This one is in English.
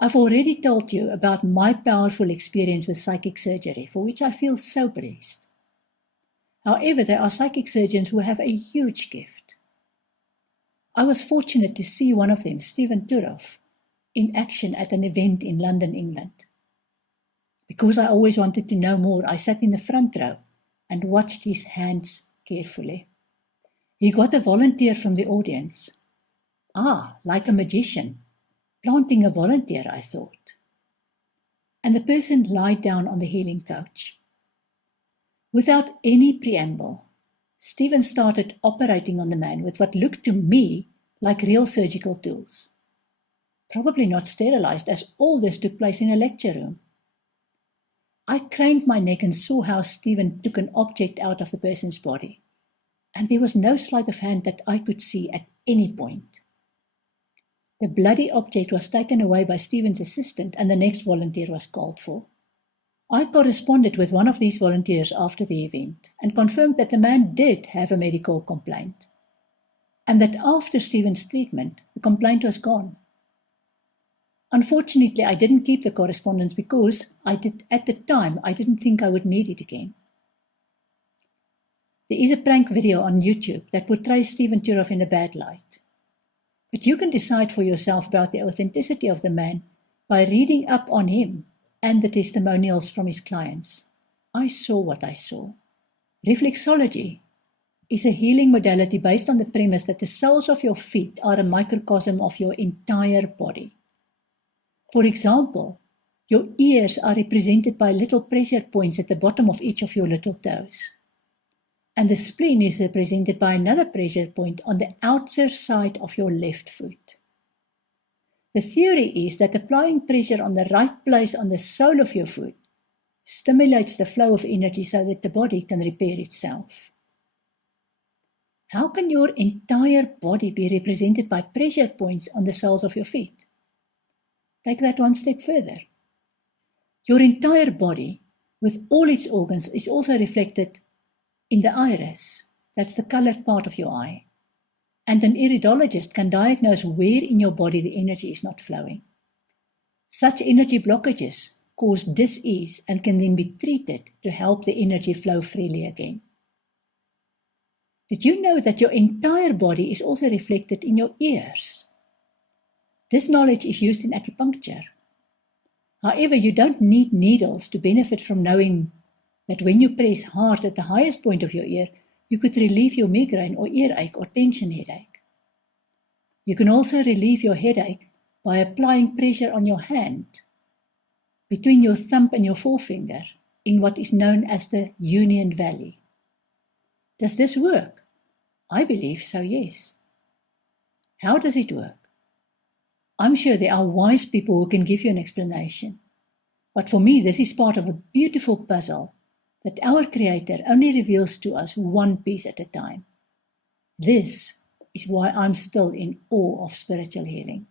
I've already told you about my powerful experience with psychic surgery, for which I feel so blessed. However, there are psychic surgeons who have a huge gift. I was fortunate to see one of them, Stephen Turoff, in action at an event in London, England. Because I always wanted to know more, I sat in the front row and watched his hands carefully. He got a volunteer from the audience. Like a magician, planting a volunteer, I thought. And the person lied down on the healing couch. Without any preamble, Stephen started operating on the man with what looked to me like real surgical tools. Probably not sterilized, as all this took place in a lecture room. I craned my neck and saw how Stephen took an object out of the person's body, and there was no sleight of hand that I could see at any point. The bloody object was taken away by Stephen's assistant, and the next volunteer was called for. I corresponded with one of these volunteers after the event and confirmed that the man did have a medical complaint, and that after Stephen's treatment, the complaint was gone. Unfortunately, I didn't keep the correspondence because at the time, I didn't think I would need it again. There is a prank video on YouTube that portrays Stephen Turoff in a bad light. But you can decide for yourself about the authenticity of the man by reading up on him and the testimonials from his clients. I saw what I saw. Reflexology is a healing modality based on the premise that the soles of your feet are a microcosm of your entire body. For example, your ears are represented by little pressure points at the bottom of each of your little toes. And the spleen is represented by another pressure point on the outer side of your left foot. The theory is that applying pressure on the right place on the sole of your foot stimulates the flow of energy so that the body can repair itself. How can your entire body be represented by pressure points on the soles of your feet? Take that one step further. Your entire body, with all its organs, is also reflected in the iris. That's the colored part of your eye. And an iridologist can diagnose where in your body the energy is not flowing. Such energy blockages cause dis-ease and can then be treated to help the energy flow freely again. Did you know that your entire body is also reflected in your ears? This knowledge is used in acupuncture. However, you don't need needles to benefit from knowing that when you press hard at the highest point of your ear, you could relieve your migraine or earache or tension headache. You can also relieve your headache by applying pressure on your hand, between your thumb and your forefinger, in what is known as the Union Valley. Does this work? I believe so, yes. How does it work? I'm sure there are wise people who can give you an explanation. But for me, this is part of a beautiful puzzle that our Creator only reveals to us one piece at a time. This is why I'm still in awe of spiritual healing.